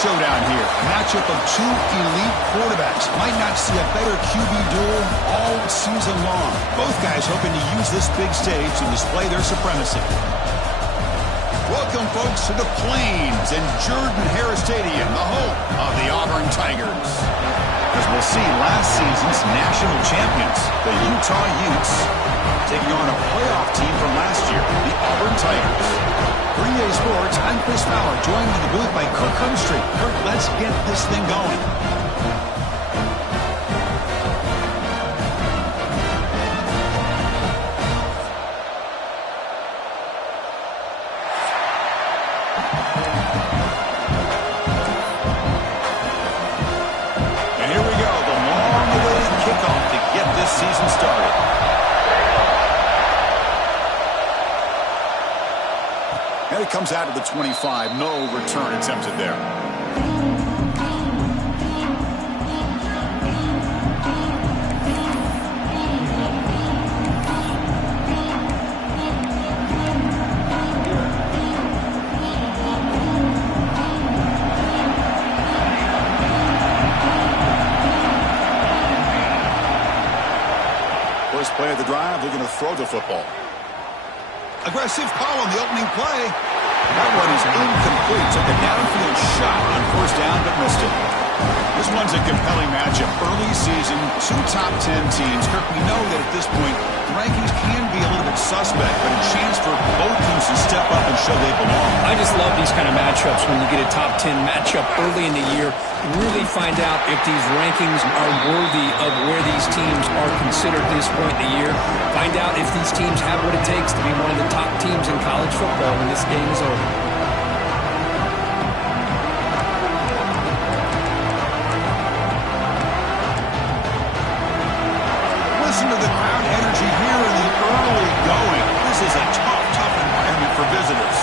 showdown here. Matchup of two elite quarterbacks. Might not see a better QB duel all season long. Both guys hoping to use this big stage to display their supremacy. Welcome, folks, to the Plains and Jordan-Hare Stadium, the home of the Auburn Tigers. As we'll see, last season's national champions, the Utah Utes, taking on a playoff team from last year, the Auburn Tigers. For EA Sports, I'm Chris Fowler, joined in the booth by Kirk Humstreet. Kirk, let's get this thing going. And here we go, the long-awaited kickoff to get this season started. And it comes out of the 25. No return attempted there. First play of the drive, looking to throw the football. Aggressive call on the opening play. That one is incomplete. Took a downfield shot on first down, but missed it. This one's a compelling matchup. Early season, two top 10 teams. Kirk, we know that at this point, the rankings can be a little bit suspect, but a chance for both teams to step up and show they belong. I just love these kind of matchups when you get a top 10 matchup early in the year. Really find out if these rankings are worthy of where these teams are considered at this point in the year. Find out if these teams have what it takes to be one of the top teams in college football when this game is over. Listen to the crowd energy here in the early going. This is a tough environment for visitors.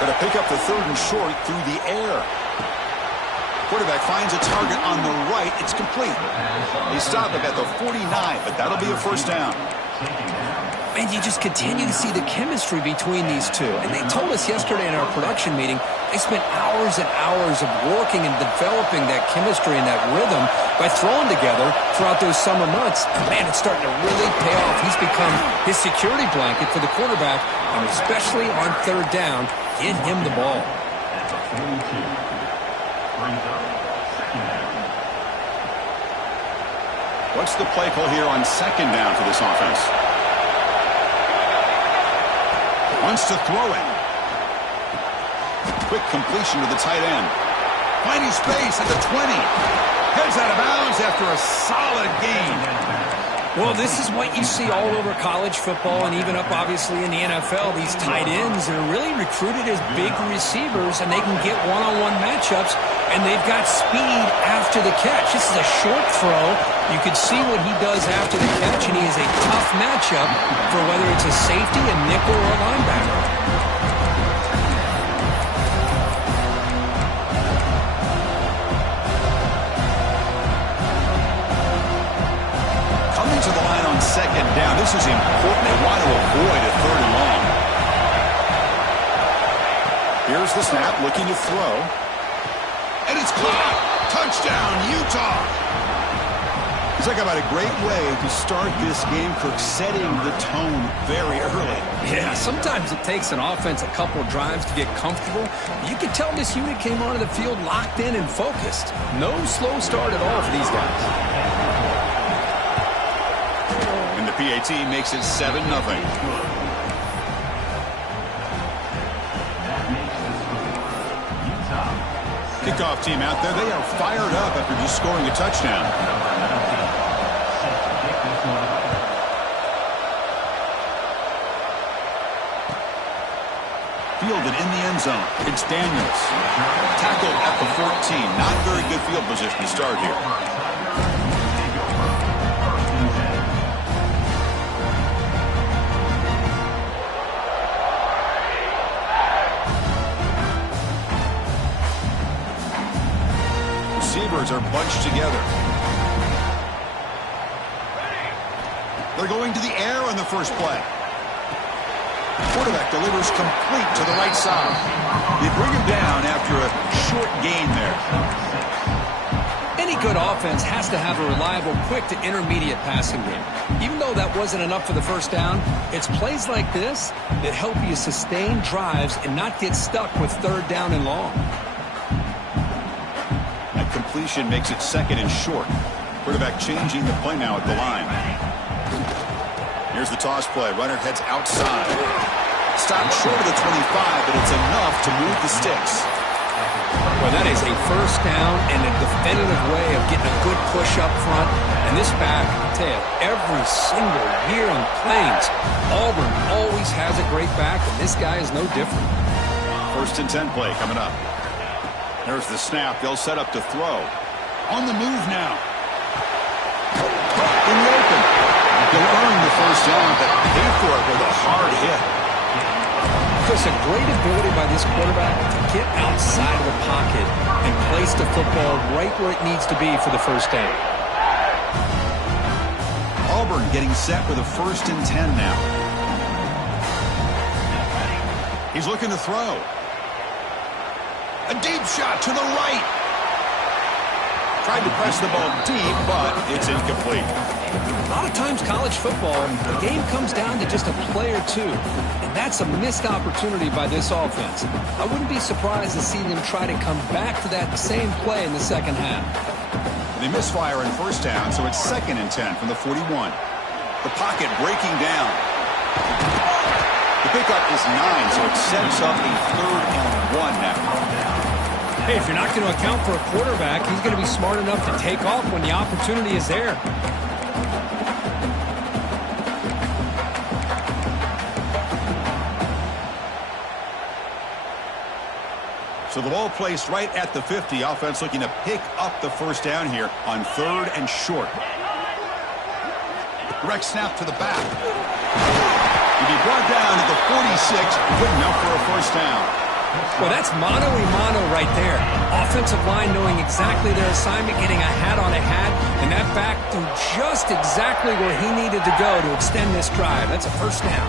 Going to pick up the third and short through the air. Quarterback finds a target on the right. It's complete. They stop him at the 49, but that'll be a first down. And you just continue to see the chemistry between these two. And they told us yesterday in our production meeting, they spent hours and hours of working and developing that chemistry and that rhythm by throwing together throughout those summer months. Man, it's starting to really pay off. He's become his security blanket for the quarterback, and especially on third down, get him the ball. What's the play call here on second down for this offense? Wants to throw it. Quick completion to the tight end. Finding space at the 20. Heads out of bounds after a solid gain. Well, this is what you see all over college football and even up, obviously, in the NFL. These tight ends are really recruited as big receivers, and they can get one-on-one matchups, and they've got speed after the catch. This is a short throw. You can see what he does after the catch, and he is a tough matchup for whether it's a safety, a nickel, or a linebacker. To the line on second down. This is important. They want to avoid a third and long. Here's the snap, looking to throw. And it's caught. Touchdown, Utah. Talk about a great way to start this game, Kirk, setting the tone very early. Yeah, sometimes it takes an offense a couple of drives to get comfortable. You can tell this unit came onto the field locked in and focused. No slow start at all for these guys. PAT makes it 7-0. Kickoff team out there. They are fired up after just scoring a touchdown. Fielded in the end zone. It's Daniels. Tackled at the 14. Not very good field position to start here. Receivers are bunched together. They're going to the air on the first play. Quarterback delivers complete to the right side. They bring him down after a short gain there. Any good offense has to have a reliable, quick to intermediate passing game. Even though that wasn't enough for the first down, it's plays like this that help you sustain drives and not get stuck with third down and long. That completion makes it second and short. Quarterback changing the play now at the line. Here's the toss play. Runner heads outside. Stopped short of the 25, but it's enough to move the sticks. Well, that is a first down and a definitive way of getting a good push up front. And this back, I tell you, every single year on Plains, Auburn always has a great back, and this guy is no different. 1st and 10 play coming up. There's the snap. They'll set up to throw. On the move now. In the open. They'll earn the first down, but pay for it with a hard hit. Just a great ability by this quarterback to get outside of the pocket and place the football right where it needs to be for the first down. Auburn getting set with a 1st and 10 now. He's looking to throw. A deep shot to the right. Tried to press the ball deep, but it's incomplete. A lot of times college football, the game comes down to just a play or two. And that's a missed opportunity by this offense. I wouldn't be surprised to see them try to come back to that same play in the second half. They misfire in first down, so it's 2nd and 10 from the 41. The pocket breaking down. The pickup is 9, so it sets up a 3rd and 1 now. Hey, if you're not going to account for a quarterback, he's going to be smart enough to take off when the opportunity is there. So the ball placed right at the 50. Offense looking to pick up the first down here on 3rd and short. Direct snap to the back. He'll be brought down at the 46. Good enough for a first down. Well, that's mano-a-mano right there. Offensive line knowing exactly their assignment, getting a hat on a hat, and that back threw just exactly where he needed to go to extend this drive. That's a first down.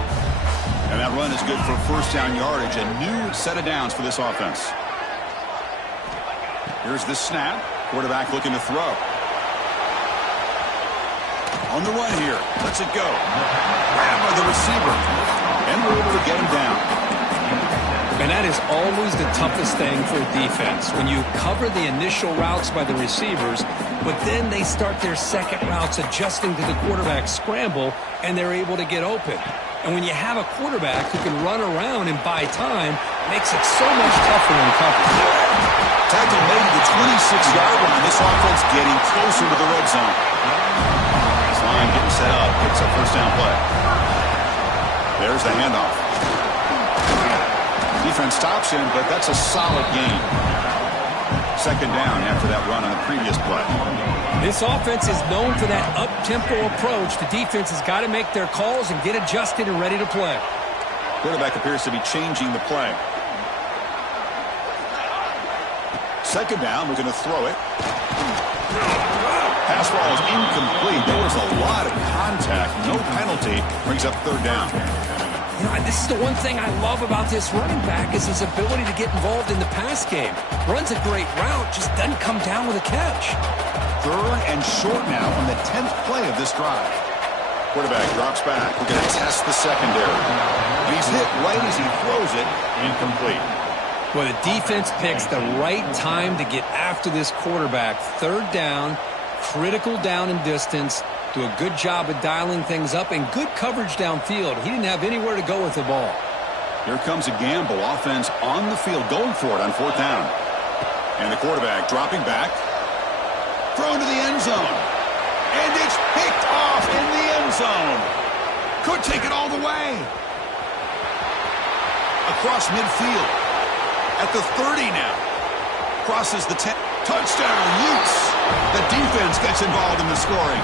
And that run is good for first down yardage. A new set of downs for this offense. Here's the snap. Quarterback looking to throw. On the run here. Lets it go. Grab by the receiver. And we're able to get him down. And that is always the toughest thing for a defense. When you cover the initial routes by the receivers, but then they start their second routes adjusting to the quarterback's scramble, and they're able to get open. And when you have a quarterback who can run around and buy time, makes it so much tougher in coverage. Tackle made to the 26-yard line. This offense getting closer to the red zone. This line getting set up. It's a first down play. There's the handoff. Defense stops him, but that's a solid gain. 2nd down after that run on the previous play. This offense is known for that up-tempo approach. The defense has got to make their calls and get adjusted and ready to play. Quarterback appears to be changing the play. 2nd down, we're going to throw it. Pass ball is incomplete. There was a lot of contact. No penalty. Brings up 3rd down. You know, this is the one thing I love about this running back is his ability to get involved in the pass game. Runs a great route, just doesn't come down with a catch. 3rd and short now on the 10th play of this drive. Quarterback drops back. We're going to test the secondary. And he's hit right as he throws it. Incomplete. Well, the defense picks the right time to get after this quarterback. 3rd down, critical down and distance. Do a good job of dialing things up and good coverage downfield. He didn't have anywhere to go with the ball. Here comes a gamble. Offense on the field going for it on 4th down. And the quarterback dropping back. Thrown to the end zone. And it's picked off in the end zone. Could take it all the way. Across midfield. At the 30 now. Crosses the 10. Touchdown, Utes. The defense gets involved in the scoring.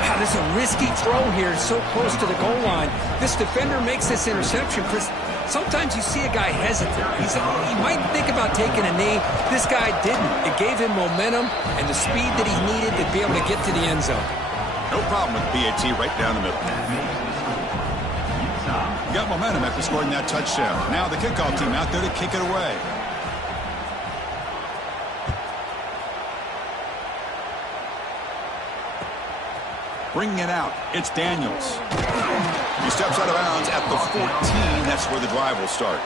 Wow, this is a risky throw here, so close to the goal line. This defender makes this interception, Chris. Sometimes you see a guy hesitant. He might think about taking a knee. This guy didn't. It gave him momentum and the speed that he needed to be able to get to the end zone. No problem with PAT right down the middle. You got momentum after scoring that touchdown. Now the kickoff team out there to kick it away. Bringing it out, it's Daniels. He steps out of bounds at the 14. That's where the drive will start.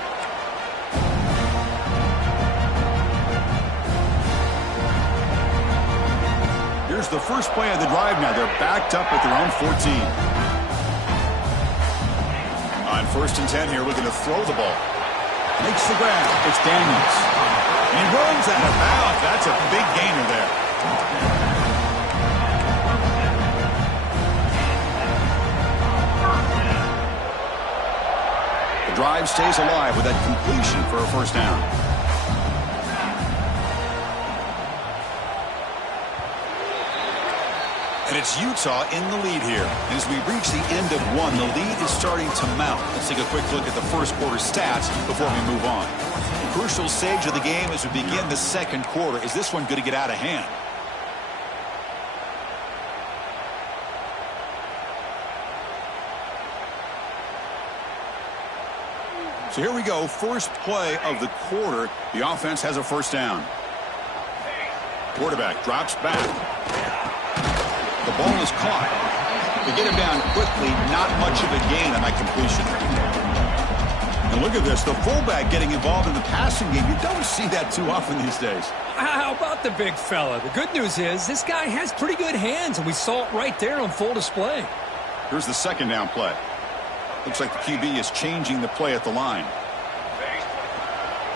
Here's the first play of the drive now. They're backed up at their own 14. On 1st and 10 here, looking to throw the ball. Makes the grab. It's Daniels. He runs out of bounds. That's a big gainer there. The drive stays alive with that completion for a first down. And it's Utah in the lead here. And as we reach the end of one, the lead is starting to mount. Let's take a quick look at the first quarter stats before we move on. The crucial stage of the game as we begin the second quarter. Is this one going to get out of hand? So here we go. First play of the quarter. The offense has a first down. Quarterback drops back. The ball is caught. They get him down quickly. Not much of a gain on that completion. And look at this. The fullback getting involved in the passing game. You don't see that too often these days. How about the big fella? The good news is this guy has pretty good hands, and we saw it right there on full display. Here's the second down play. Looks like the QB is changing the play at the line.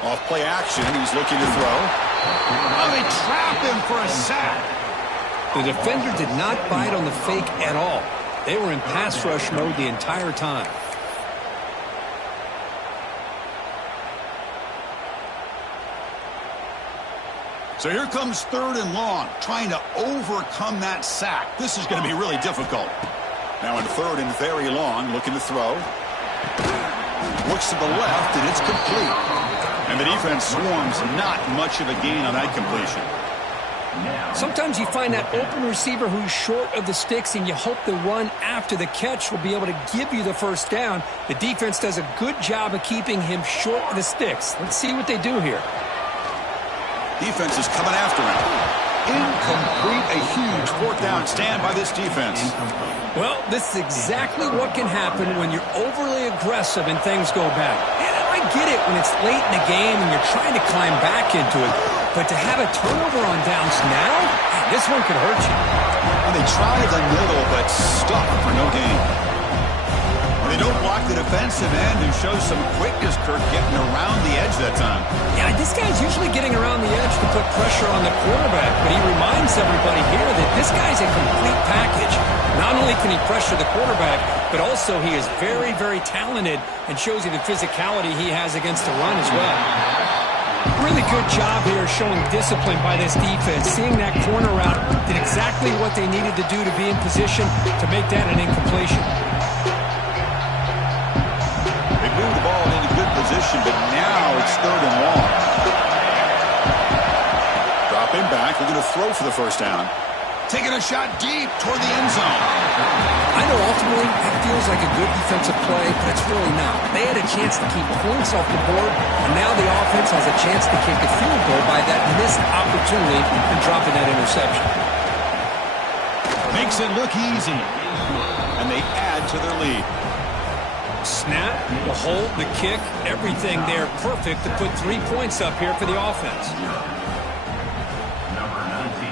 Off play action. He's looking to throw. Oh, they trap him for a sack. The defender did not bite on the fake at all. They were in pass rush mode the entire time. So here comes 3rd and long, trying to overcome that sack. This is going to be really difficult. Now in 3rd and very long, looking to throw. Looks to the left, and it's complete. And the defense swarms. Not much of a gain on that completion. Sometimes you find that open receiver who's short of the sticks, and you hope the run after the catch will be able to give you the first down. The defense does a good job of keeping him short of the sticks. Let's see what they do here. Defense is coming after him. Incomplete. A huge 4th down stand by this defense. Well, this is exactly what can happen when you're overly aggressive and things go bad. And I get it when it's late in the game and you're trying to climb back into it. But to have a turnover on downs now, this one could hurt you. And they tried the middle, but stuck for no gain. They don't block the defensive end and shows some quickness, Kirk, getting around the edge that time. Yeah, this guy's usually getting around the edge to put pressure on the quarterback, but he reminds everybody here that this guy's a complete package. Not only can he pressure the quarterback, but also he is very, very talented and shows you the physicality he has against the run as well. Really good job here showing discipline by this defense. Seeing that corner route did exactly what they needed to do to be in position to make that an incompletion. Move the ball into good position, but now it's 3rd and long. Dropping back, looking to throw for the first down. Taking a shot deep toward the end zone. I know ultimately that feels like a good defensive play, but it's really not. They had a chance to keep points off the board, and now the offense has a chance to kick a field goal by that missed opportunity and dropping that interception. Makes it look easy, and they add to their lead. Snap, the hold, the kick, everything there perfect to put 3 points up here for the offense. Number 19,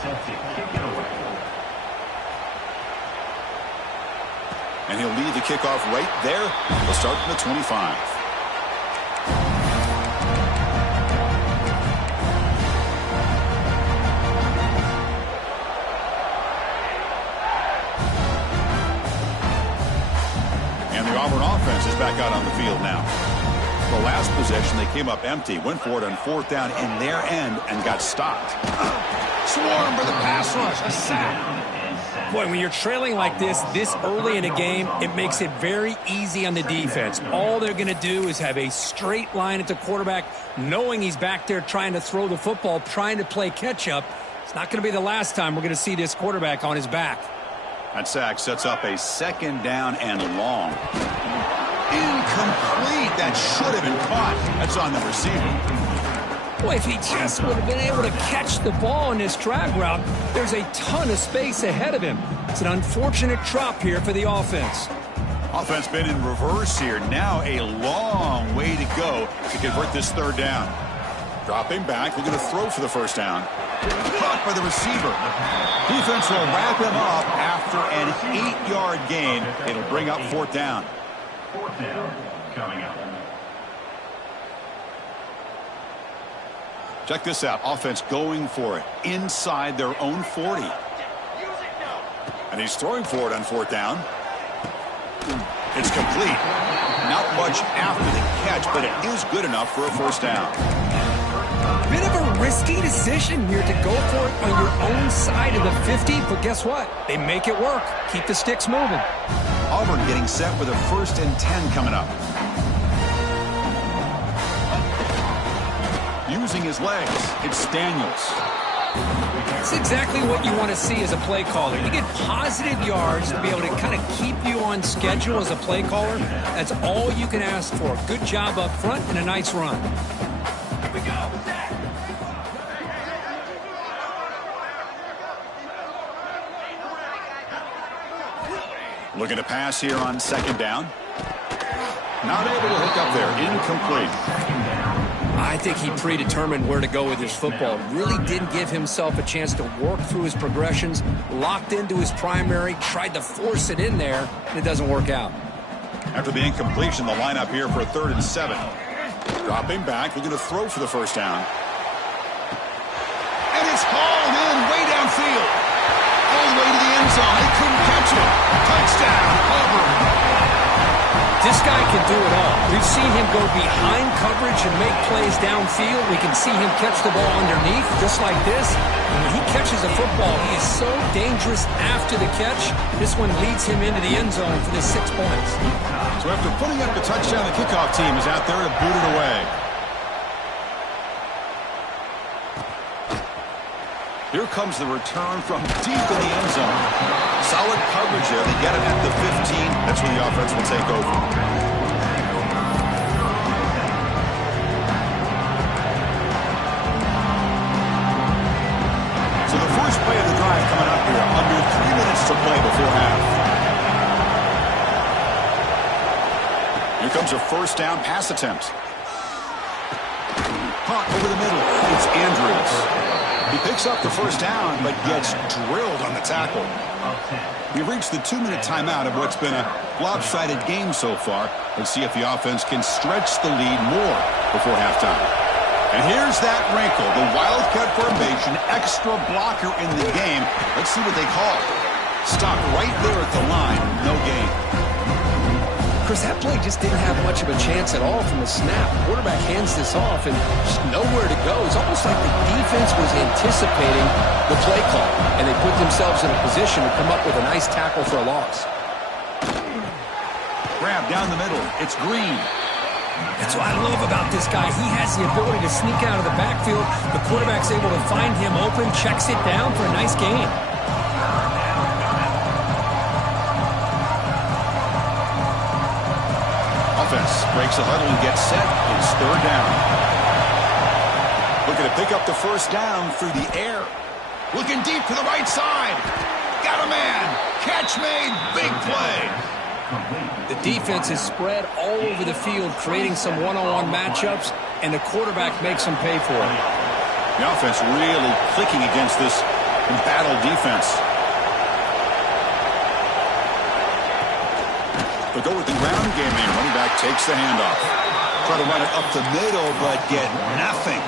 set to kick it away. And he'll lead the kickoff right there. He'll start from the 25. Auburn offense is back out on the field now. The last possession, they came up empty, went for it on 4th down in their end and got stopped. Swarm for the pass rush, a sack. Boy, when you're trailing like this early in a game, it makes it very easy on the defense. All they're going to do is have a straight line at the quarterback, knowing he's back there trying to throw the football, trying to play catch-up. It's not going to be the last time we're going to see this quarterback on his back. That sack sets up a 2nd down and long. incomplete. That should have been caught. That's on the receiver. Boy, if he just would have been able to catch the ball in this drag route, there's a ton of space ahead of him. It's an unfortunate drop here for the offense. Offense been in reverse here. Now a long way to go to convert this third down. Dropping back, looking to throw for the first down. Caught by the receiver. Defense will wrap him up after an 8-yard gain. It'll bring up fourth down. Fourth down coming up. Check this out. Offense going for it inside their own 40. And he's throwing for it on fourth down. It's complete. Not much after the catch, but it is good enough for a first down. Bit of a risky decision here to go for it on your own side of the 50, but guess what? They make it work. Keep the sticks moving. Auburn getting set with a 1st and 10 coming up. Using his legs, it's Daniels. That's exactly what you want to see as a play caller. You get positive yards to be able to kind of keep you on schedule as a play caller. That's all you can ask for. Good job up front and a nice run. Here we go. Looking to pass here on second down. Not able to hook up there. Incomplete. I think he predetermined where to go with his football. Really didn't give himself a chance to work through his progressions, locked into his primary, tried to force it in there, and it doesn't work out. After the incompletion, the lineup here for a 3rd and 7. Dropping back, looking to throw for the first down. And it's hauled in way downfield. All the way to the end zone. They couldn't catch it. Touchdown, Auburn. This guy can do it all. We've seen him go behind coverage and make plays downfield. We can see him catch the ball underneath, just like this. And when he catches a football, he is so dangerous after the catch. This one leads him into the end zone for the 6 points. So after putting up the touchdown, the kickoff team is out there to boot it away. Here comes the return from deep in the end zone. Solid coverage there. They get it at the 15. That's where the offense will take over. So the first play of the drive coming up here. Under 3 minutes to play before half. Here comes a first down pass attempt. Caught over the middle. It's Andrews. He picks up the first down, but gets drilled on the tackle. We've reached the 2-minute timeout of what's been a lopsided game so far. Let's see if the offense can stretch the lead more before halftime. And here's that wrinkle, the Wildcat formation, extra blocker in the game. Let's see what they call. Stop right there at the line, no gain. Chris, that play just didn't have much of a chance at all from the snap. The quarterback hands this off and just nowhere to go. It's almost like the defense was anticipating the play call, and they put themselves in a position to come up with a nice tackle for a loss. Grab down the middle. It's Green. That's what I love about this guy. He has the ability to sneak out of the backfield. The quarterback's able to find him open, checks it down for a nice gain. Offense breaks the huddle and gets set. It's third down. Looking to pick up the first down through the air. Looking deep to the right side. Got a man. Catch made. Big play. The defense is spread all over the field, creating some one-on-one matchups, and the quarterback makes them pay for it. The offense really clicking against this embattled defense. They go with the ground game here. Running back takes the handoff. Try to run it up the middle, but get nothing.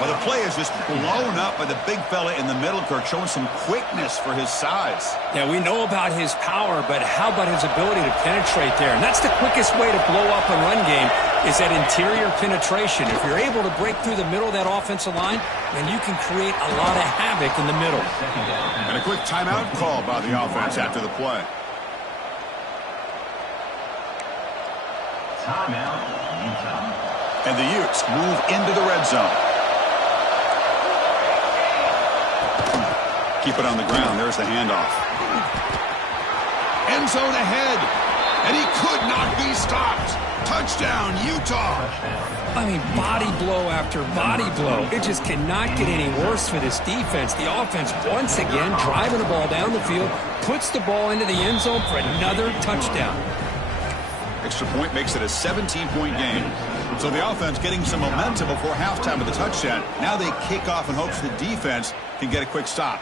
Well, the play is just blown up by the big fella in the middle, Kirk, showing some quickness for his size. Yeah, we know about his power, but how about his ability to penetrate there? And that's the quickest way to blow up a run game is that interior penetration. If you're able to break through the middle of that offensive line, then you can create a lot of havoc in the middle. And a quick timeout call by the offense after the play. Timeout, Utah. And the Utes move into the red zone. Keep it on the ground. There's the handoff. End zone ahead. And he could not be stopped. Touchdown, Utah. I mean, body blow after body blow. It just cannot get any worse for this defense. The offense, once again, driving the ball down the field, puts the ball into the end zone for another touchdown. Extra point makes it a 17-point game. So the offense getting some momentum before halftime with the touchdown. Now they kick off in hopes the defense can get a quick stop.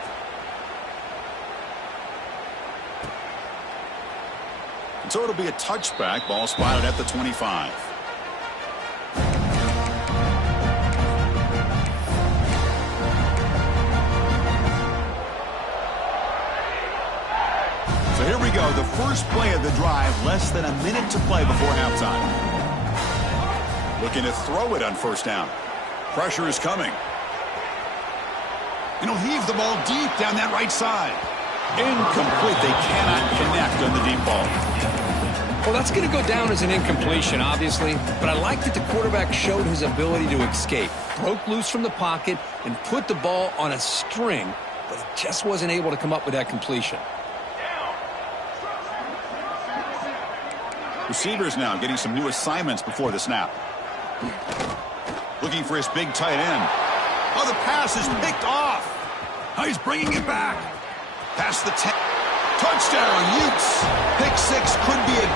So it'll be a touchback. Ball spotted at the 25. So here we go. The first play of the drive. Less than a minute to play before halftime. Looking to throw it on first down. Pressure is coming. And he'll heave the ball deep down that right side. Incomplete. They cannot connect on the deep ball. Well, that's going to go down as an incompletion, obviously, but I like that the quarterback showed his ability to escape, broke loose from the pocket, and put the ball on a string, but he just wasn't able to come up with that completion. Receivers now getting some new assignments before the snap. Looking for his big tight end. Oh, the pass is picked off. Oh, he's bringing it back. Past the 10. Touchdown, Utes. Pick six could be a game.